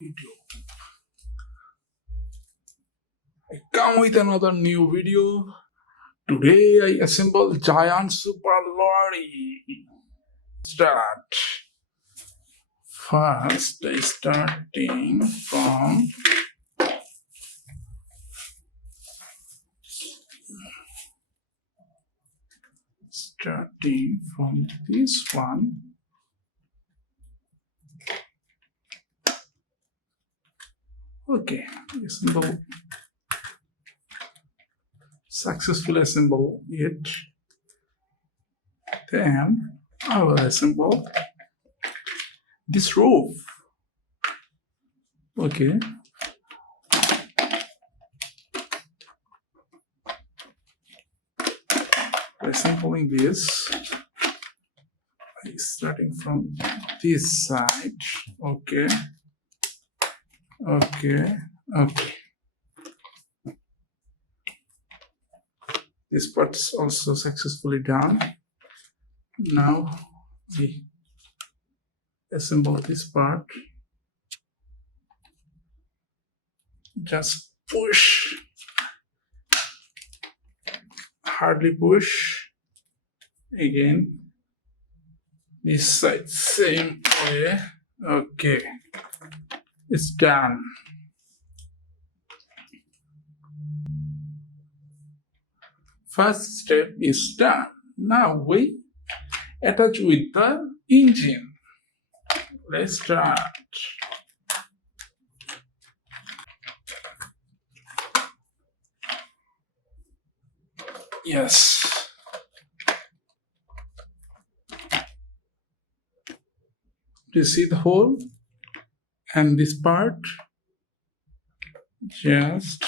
video. I come with another new video. Today I assemble giant super lorry. Start. First I starting from this one. Okay, assemble. Successfully assemble it. Then I will assemble this roof. Okay. Assembling this. Starting from this side. Okay. Okay. This part is also successfully done. Now we assemble this part. Just push. Hardly push. Again. This side same way. Okay. It's done. First step is done. Now we attach with the engine. Let's start. Yes. Do you see the hole? And this part, just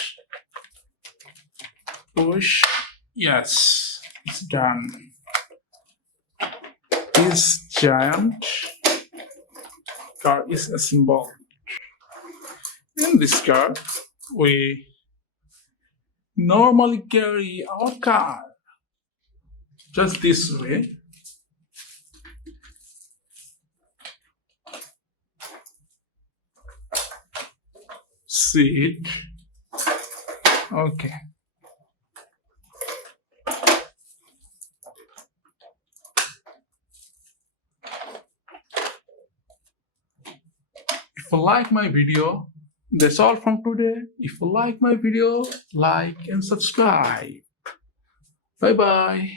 push. Yes, it's done. This giant car is assembled. In this car, we normally carry our car just this way. See it? Okay. If you like my video, that's all from today. If you like my video, like and subscribe. Bye bye.